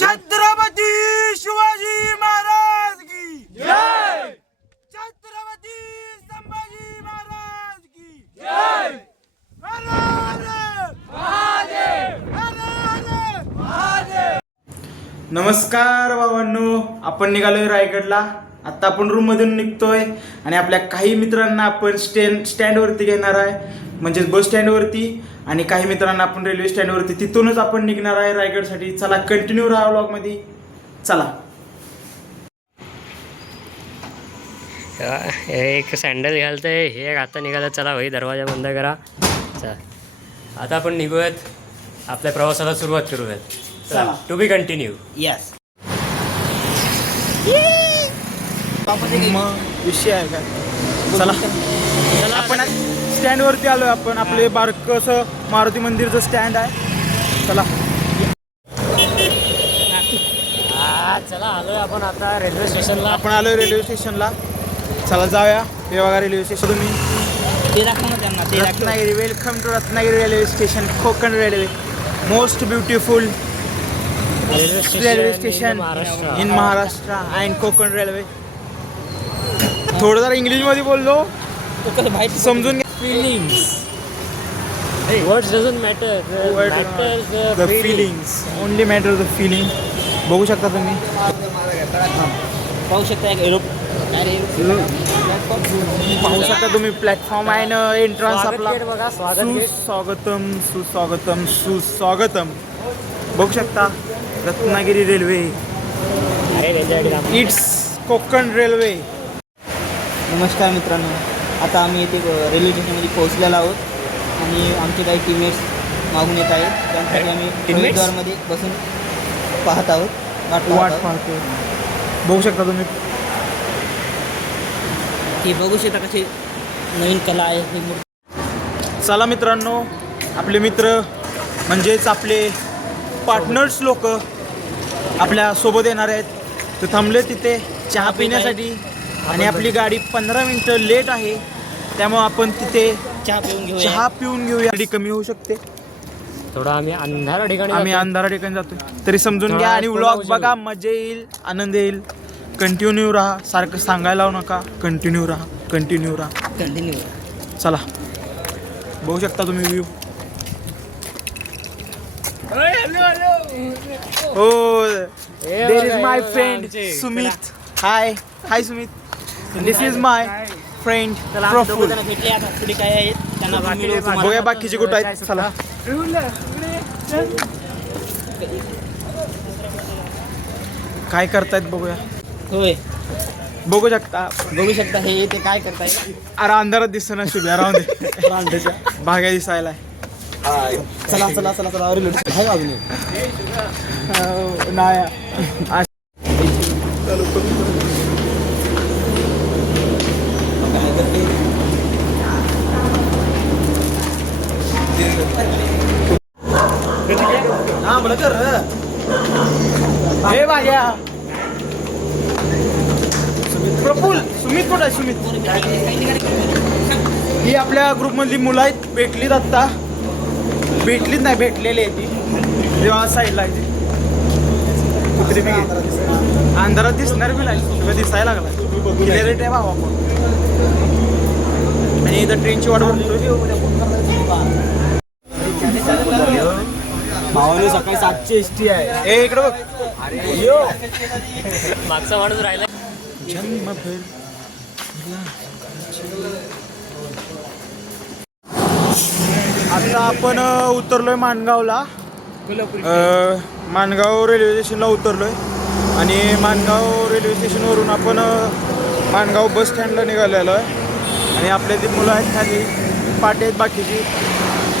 छत्रपती शिवाजी महाराज की जय। छत्रपती संभाजी महाराज की जय। हर हर महादेव, हर हर महादेव। नमस्कार भावांनो, आपण निघालोय रायगडला. आता आपण रूम मधून निघतोय आणि आपल्या काही मित्रांना आपण स्टँडवरती घेणार आहे, म्हणजे बस स्टँडवरती, आणि काही मित्रांना आपण रेल्वे स्टँडवरती. तिथूनच आपण निघणार आहे रायगडसाठी. चला कंटिन्यू राहा व्लॉगमध्ये. चला. एक सँडल घालतंय, हे आता निघालं. चला भाई, दरवाजा बंद करा. चला आता आपण निघूयात, आपल्या प्रवासाला सुरुवात करूयात. चला, टू बी कंटिन्यू. यस. विषय आहे का? चला चला आपण स्टँडवरती आलोय. आपण आपले बारकसं मारुती मंदिरचं स्टँड आहे. चला चला आलोय आपण आता रेल्वे स्टेशनला. आपण आलोय रेल्वे स्टेशनला. चला जाऊया. हे बघा रेल्वे स्टेशन. तुम्ही ते दाखव ना त्यांना, ते दाखव. Ratnagiri. Welcome to Ratnagiri railway station, Konkan railway. Most beautiful railway station in Maharashtra and Konkan railway. थोडं जरा इंग्लिशमध्ये बोललो, तो कसं माहिती समजून घ्या. Feelings, words doesn't matter, the feelings only matter. The feeling बघू शकता तुम्ही. पाहू शकता. एक पाहू शकता तुम्ही प्लॅटफॉर्म आहे ना, एंट्रन्स आपला. बघा, स्वागत गेट. सुस्वागतम सुस्वागतम सुस्वागतम. बघू शकता Ratnagiri railway. It's Konkan railway. नमस्कार मित्रांनो, आता आम्ही इथे रेल्वे स्टेशनमध्ये पोहोचलेलो आहोत आणि आमचे काही टीममेट्स मागून येत आहेत. त्यांसाठी आम्ही प्रवेशद्वारमध्ये बसून पाहत आहोत, वाट पाहतो. बघू शकता तुम्ही. हे बघू शकता कशी नवीन कला आहे ही मूर्ती. चला मित्रांनो, आपले मित्र म्हणजेच आपले पार्टनर्स लोक आपल्या सोबत येणार आहेत. ते थांबले तिथे चहा पिण्यासाठी आणि आपली गाडी 15 मिनिटं लेट आहे, त्यामुळे आपण तिथे चहा पिऊन घेऊया. गाडी कमी होऊ शकते. थोडा आम्ही अंधारा ठिकाणी आम्ही अंधारा ठिकाणी जातो, तरी समजून घ्या. आणि व्लॉग बघा, मजा येईल, आनंद येईल. कंटिन्यू राहा, सारखं सांगायला लावू नका. कंटिन्यू राहा, कंटिन्यू राहा. कंटिन्यू. चला बघू शकता तुम्ही व्ह्यू. हो, there is my friend Sumit. High high Sumit. This is my friend Praful. भेटले आता पुढे काय आहेत त्यांना बघूया बाकीचे कुठं आहेत. चला काय करतायत बघूया. होय, बघू शकता. बघू शकता हे ते काय करताय. अरे अंधारात दिसत ना शुभ्या. राहून दे. भाग्या दिसायला. चला चला चला चला. आहे अजून नाही. हा मला कर. हे भाग्या. प्रफुल. सुमित कुठं आहे? सुमित ही आपल्या ग्रुपमधली मुलं आहेत. भेटलीत आत्ता. भेटलीच नाही, भेटलेली आहे ती. जेव्हा साईडला आहे ती कुत्री बी अंधारात दिसणार बी नाही. सगळं दिसायला लागला. क्लिअरिटी आहे भावा आपण. आणि इथं ट्रेनची वाट बघतोय. भावाने सकाळी 7ची एसटी आहे. ए इकडं बघ. मागचा माणूस राहिला. जन्मभर आता आपण उतरलोय माणगावला. माणगाव रेल्वे स्टेशनला उतरलोय आणि माणगाव रेल्वे स्टेशनवरून आपण माणगाव बस स्टँडला निघालेलो आहे. आणि आपल्या ती मुलं आहेत खाली, पाटे आहेत बाकीची.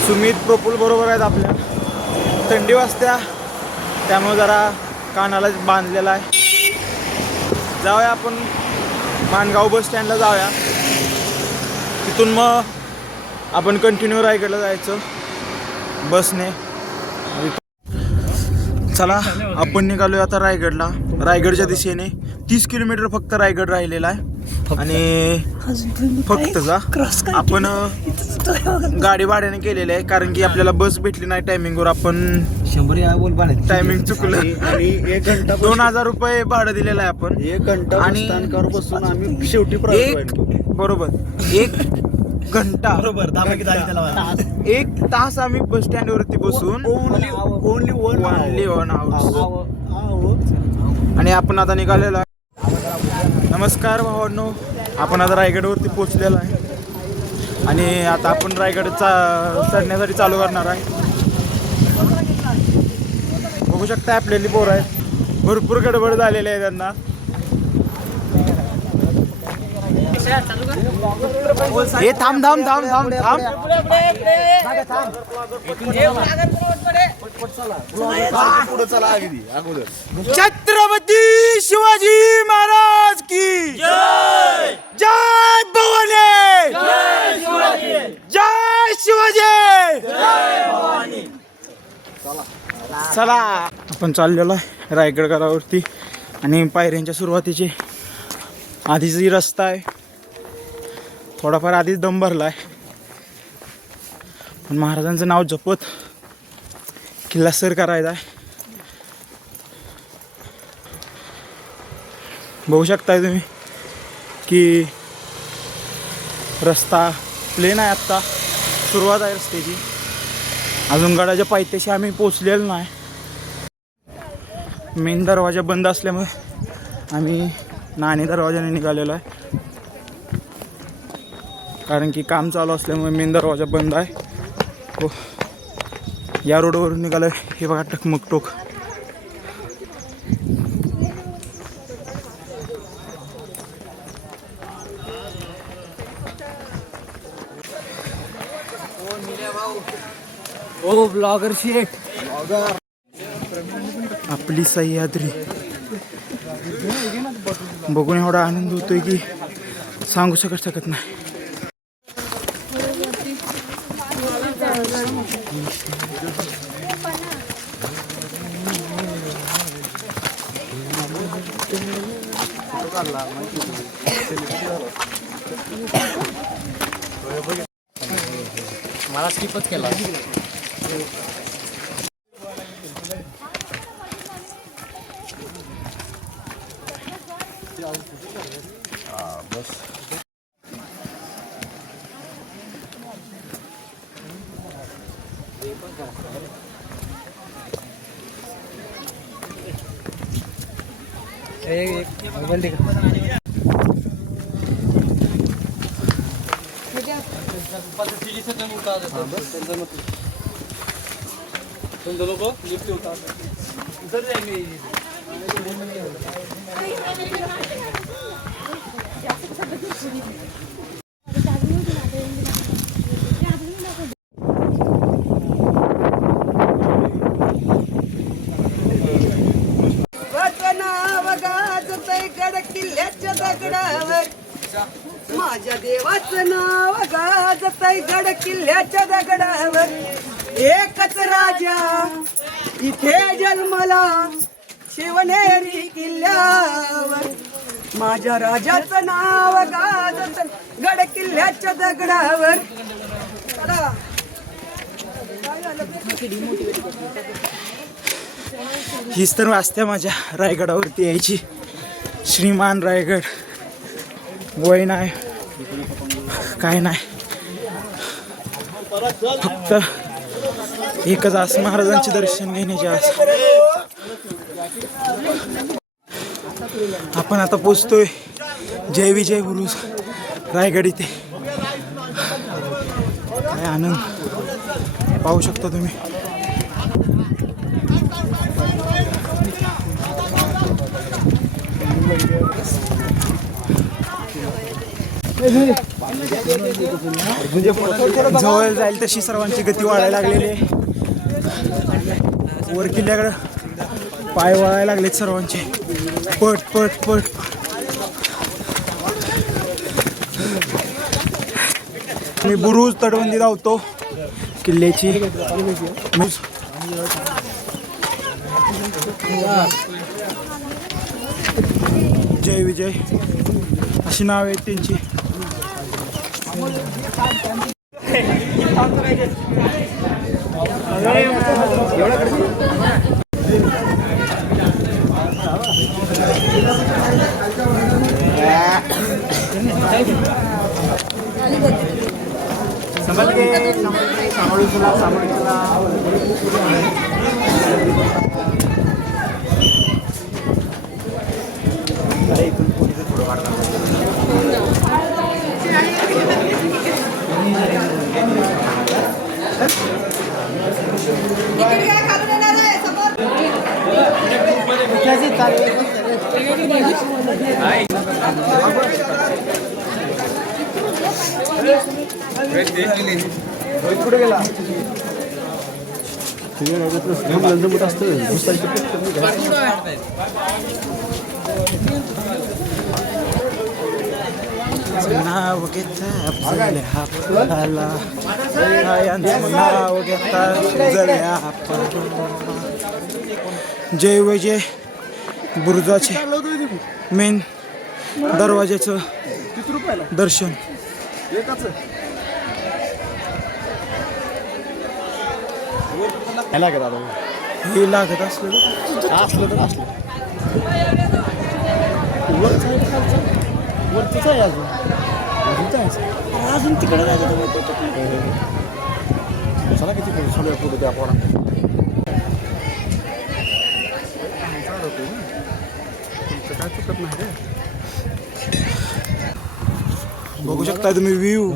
सुमित प्रफुल बरोबर आहेत आपल्या. थंडी वाजत्या, त्यामुळे जरा कानाला बांधलेला आहे. जाऊया आपण माणगाव बस स्टँडला जाऊया. तिथून मग आपण कंटिन्यू रायगडला जायचं बसने. चला आपण निघालोय आता रायगडला. रायगडच्या दिशेने 30 किलोमीटर फक्त रायगड राहिलेला आहे. आणि फक्त जा आपण गाडी भाड्याने केलेली आहे कारण की आपल्याला बस भेटली नाही टायमिंगवर. आपण 100 बोल भाडे टायमिंग चुकलं आणि 1 घंटा 2000 रुपये भाडं दिलेलं आहे आपण. 1 घंटा आणि स्थानकावर बसून आम्ही शेवटी बरोबर 1 घंटा बरोबर 1 तास आम्ही बस स्टँड वरती बसून ओनली वन आणि आपण आता निघालेलो आहे. नमस्कार भावांनो, आपण आता रायगडवरती पोहोचलेलो आहे आणि आता आपण रायगड चढण्यासाठी चालू करणार आहे. बघू शकता आपल्याली पोरं आहेत, भरपूर गडबड झालेली आहे त्यांना. हे थांब थांब थांब थांब थांब छत्रपती शिवाजी महाराज की जय. जय भवानी. जय शिवाजी. चला आपण चाललेलो आहे रायगड गडावरती आणि पायऱ्यांच्या सुरुवातीची आधीच जी रस्ता आहे, थोडाफार आधीच दम भरला आहे. पण महाराजांचं नाव जपत किल्ला सर करायचा आहे. बघू शकताय तुम्ही की रस्ता प्लेन आहे. आत्ता सुरुवात आहे रस्त्याची, अजून गडाच्या पायथ्याशी आम्ही पोचलेलो नाही. मेन दरवाजा बंद असल्यामुळे आम्ही नाणे दरवाजाने निघालेलो आहे कारण की काम चालू असल्यामुळे मेन दरवाजा बंद आहे. हो, या रोडवरून निघालं. हे बघा टकमक टोक. ओ ब्लॉगर शेट आपली सह्याद्री बघून एवढा आनंद होतोय की सांगू शकत नाही. मला स्किपच केला. किल्ल्याच्या दगडावर माझ्या देवाचं नाव गाजतय गड किल्ल्याच्या दगडावर. एकच राजा इथे जन्मला शिवनेरी किल्ल्यावर. माझ्या राजाचं नाव गाजतय गड किल्ल्याच्या दगडावर. हीच तर वाचते माझ्या रायगडावरती यायची. श्रीमान रायगड, वय नाही काय नाही, फक्त एकच आस महाराजांचे दर्शन घेण्याची आस. आपण आता पोचतोय जय विजय बुरुज रायगड इथे. काय आनंद पाहू शकता तुम्ही. जवळ जाईल तशी सर्वांची गती वाढायला लागलेली आहे. वर किल्ल्याकडे पाय वळायला लागलेत सर्वांचे. पट पट पट. मी बुरुज तटबंदी धावतो किल्ल्याची. जय विजय अशी नाव आहेत त्यांची. नाव घेता आपल्या हाताला, यांचं नाव घेता जळ्या हाताला. जय विजय बुरुजाचे मेन दरवाजाचं दर्शन. हे लागत असलं वरतीच आहे अजून तिकडे जायचं. चला किती सगळ्या पुढे त्या पोरा काय चुकत नाही रे. बघू शकता तुम्ही व्ह्यू,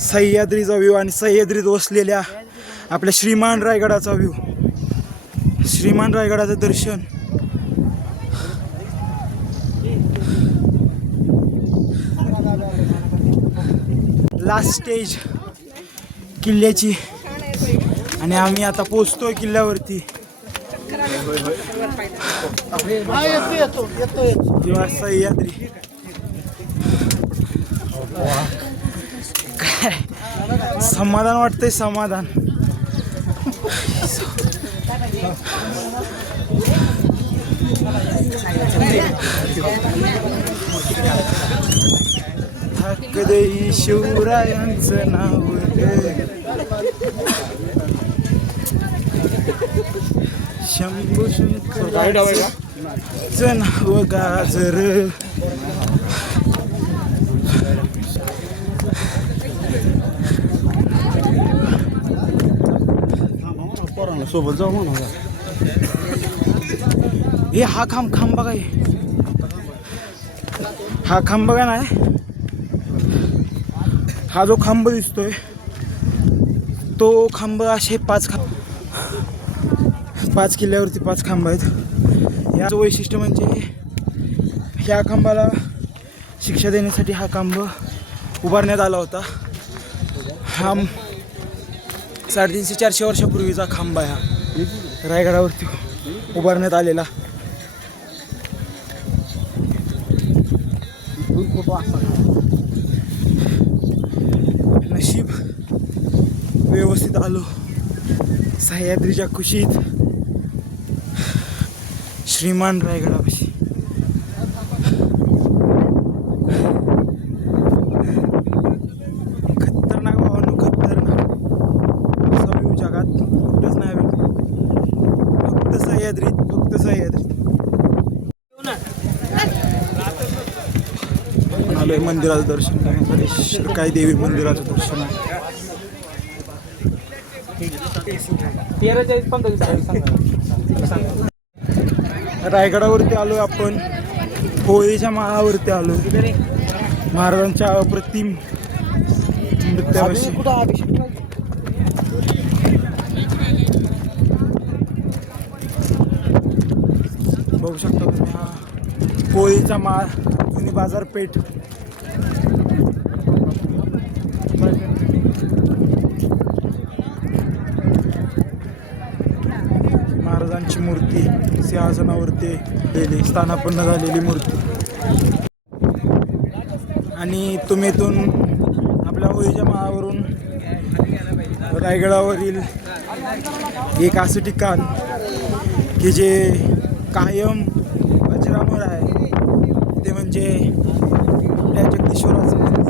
सह्याद्रीचा व्ह्यू आणि सह्याद्रीत वसलेल्या आपल्या श्रीमान रायगडाचा व्ह्यू. श्रीमान रायगडाचं दर्शन. लास्ट स्टेज किल्ल्याची आणि आम्ही आता पोचतोय किल्ल्यावरती. किंवा सह्याद्री. काय समाधान वाटतंय, समाधान. हक्क देई शिवरायांचं नाव शंभू शंकराचं नाव गाजर. सोबत जाऊ म्हणून हे हा खांब बघा. हा खांब बघा ना. हा जो खांब दिसतोय तो खांब असे पाच किल्ल्यावरती 5 खांब आहेत. याचं वैशिष्ट्य म्हणजे ह्या खांबाला शिक्षा देण्यासाठी हा खांब उभारण्यात आला होता. हा 350-400 वर्षापूर्वीचा खांब आहे. हा रायगडावरती उभारण्यात आलेला. नशीब व्यवस्थित आलो सह्याद्रीच्या कुशीत श्रीमान रायगडापाशी. खतरनाक भावांनो, खतरनाक. असा व्ह्यू जगात कुठंच नाही भेटला. फक्त सह्याद्रीत, फक्त सह्याद्रीत. आलोय मंदिराचं दर्शन करण्यासाठी. काय देवी मंदिराचं दर्शन आहे. रायगडावरती आलोय आपण. होळीच्या माळावरती आलोय. महाराजांच्या अप्रतिम नृत्यापाशी. बघू शकता तुम्ही हा होळीचा माळ, जुनी बाजारपेठ. महाराजांची मूर्ती सिंहासनावरती स्थानापन्न झालेली मूर्ती. आणि तुम्ही इथून आपल्या होळीच्या माळावरून रायगडावरील एक असं ठिकाण की जे कायम अजरामर आहे ते म्हणजे आपल्या जगदीश्वराचं मंदिर.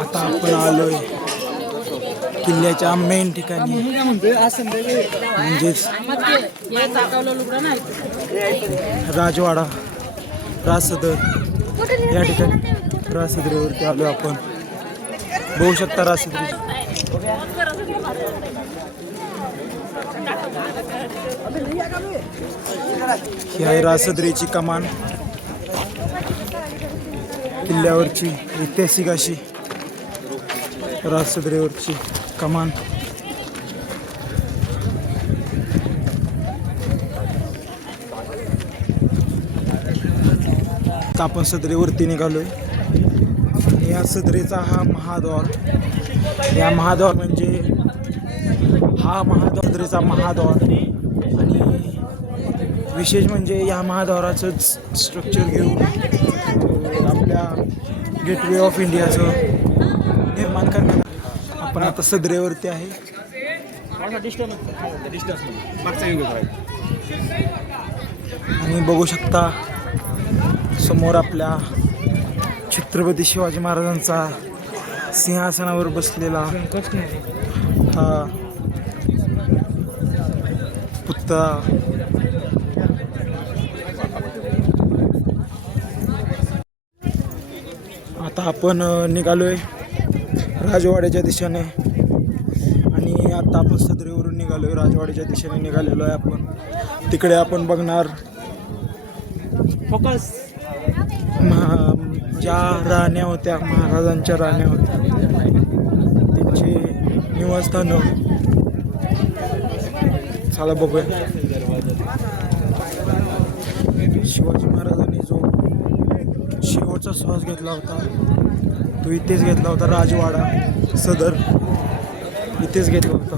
आता आपण आलोय किल्ल्याच्या मेन ठिकाणी म्हणजेच राजवाडा राजसदर या ठिकाणी. राजसदरीवरती आलो आपण. बघू शकता राजसदरी. ही आहे राजसदरीची कमान, किल्ल्यावरची ऐतिहासिक अशी राजसदरीवरची कमान. आपण सदरेवरती निघालोय. या सदरेचा हा महाद्वार, या महाद्वार म्हणजे हा महाद्वार सदरेचा महाद्वार. आणि विशेष म्हणजे या महाद्वाराचंच स्ट्रक्चर घेऊन आपल्या गेटवे ऑफ इंडियाचं निर्माण करण्यात. आपण आता सदरेवरती आहे. आणि बघू शकता समोर आपल्या छत्रपती शिवाजी महाराजांचा सिंहासनावर बसलेला हा पुतळा. आता आपण निघालोय राजवाड्याच्या दिशेने. आणि आता आपण सदरेवरून निघालोय, राजवाड्याच्या दिशेने निघालेलो आहे आपण. तिकडे आपण बघणार फोकस ज्या राण्या होत्या, महाराजांच्या राण्या होत्या, त्यांचे निवासस्थान. चला बघूया. शिवाजी महाराजांनी जो शेवटचा श्वास घेतला होता तो इथेच घेतला होता. राजवाडा सदर इथेच घेतला होता.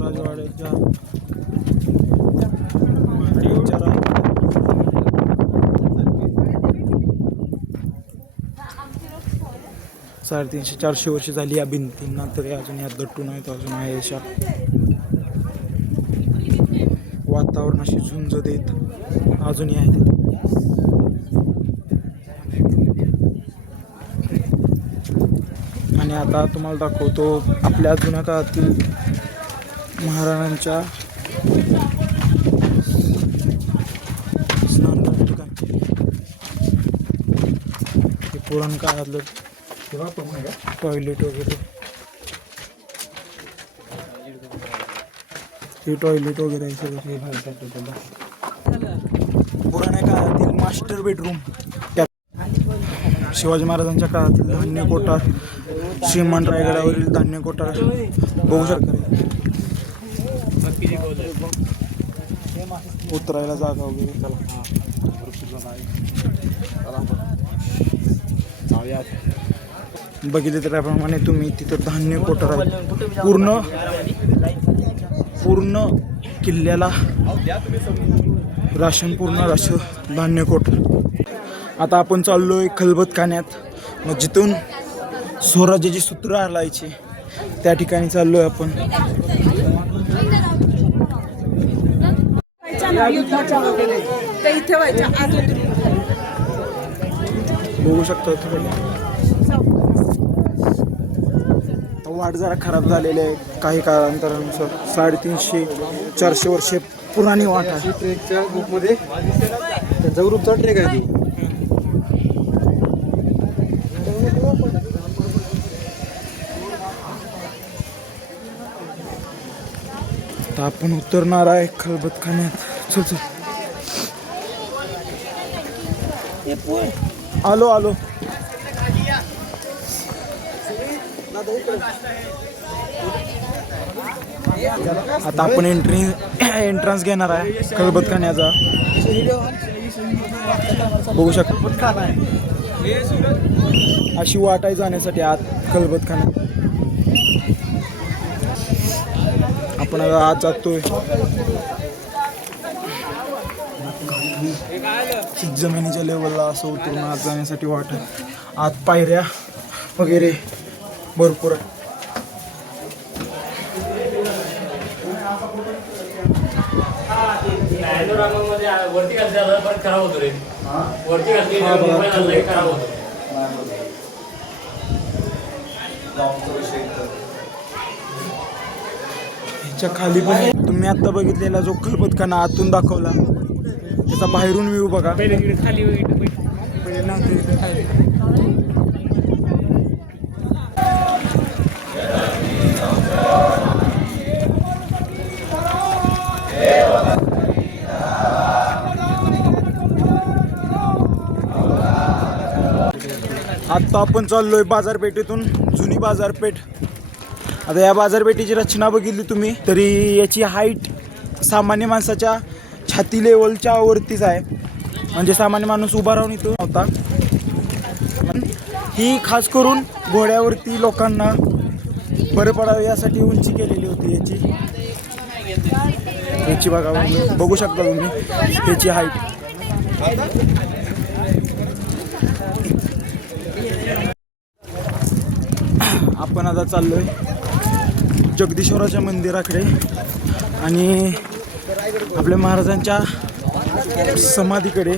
राजवाड्याच्या 350-400 वर्ष झाली या भिंतींना, तरी अजून या दट्टून आहेत. अजून आहे अशा वातावरणाशी झुंज देत अजूनही आहे तिथे. आणि आता तुम्हाला दाखवतो आपल्या जुन्या काळातील महाराजांच्या स्नान ठिकाण. हे पुराण काळातलं टॉयलेट वगैरे. हे टॉयलेट वगैरे आहे सगळं. पुराण्या काळातील मास्टर बेडरूम. शिवाजी महाराजांच्या काळातील धान्य कोठार, श्रीमान रायगडावरील धान्य कोठार बघू शकता. उतरायला जागा वगैरे. बघितले त्याप्रमाणे तुम्ही तिथं धान्य कोठार आहे. पूर्ण किल्ल्याला राशन, पूर्ण राशन धान्य कोठार. आता आपण चाललोय खलबतखान्यात. मग जिथून स्वराज्याची सूत्र हलायची त्या ठिकाणी चाललोय आपण. बघू शकता वाट जरा खराब झालेली आहे काही काळांतरानुसार. 350-400 वर्षे पुराणी वाट आहे. ट्रेकच्या ग्रुपमध्ये त्यांचा ग्रुपचा ट्रेक आहे ती. आता आपण उतरणार आहे खलबतखान्यात. चल चल. आलो. आता आपण एंट्रन्स घेणार आहे खलबतखान्याचा. बघू शकता अशी वाट आहे जाण्यासाठी आत खलबतखान्यात. आपण आत जातोय. जमिनीच्या लेवलला असं उतरून आत जाण्यासाठी वाट आहे. आत पायऱ्या वगैरे भरपूर आहे. वरती घालते पण खराब होतो रे. वरती घातली मोबाईल घातला की खराब होतो. ह्याच्या खाली पण तुम्ही आता बघितलेला जो खलबतखाना आतून दाखवला त्याचा बाहेरून व्ह्यू बघा. आता आपण चाललोय बाजारपेठेतून, जुनी बाजारपेठ. आता या बाजारपेठेची रचना बघितली तुम्ही तरी याची हाईट सामान्य माणसाच्या छाती लेवलच्या वरतीच आहे. म्हणजे सामान्य माणूस उभा राहून इथं होता. ही खास करून घोड्यावरती लोकांना बरं पडावं यासाठी उंची केलेली होती याची बघा, बघू शकता तुम्ही याची हाईट. आपण आता चाललोय जगदीश्वराच्या मंदिराकडे आणि आपल्या महाराजांच्या समाधीकडे.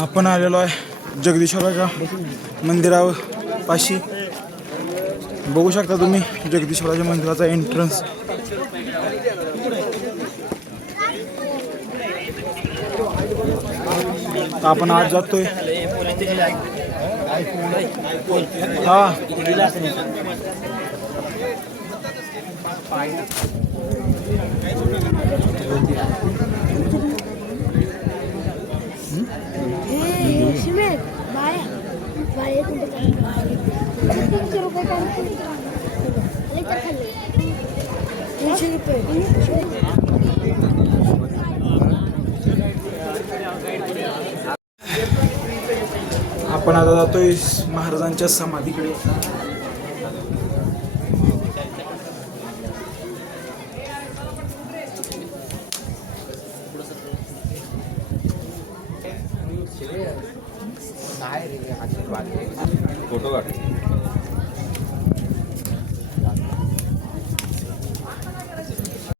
आपण आलेलो आहे जगदीश्वराच्या मंदिरापाशी. बघू शकता तुम्ही जगदीश्वराच्या मंदिराचा एंट्रन्स. आपण आज जातोय. हा आपण आता जातोय महाराजांच्या समाधीकडे. फोटो काढ.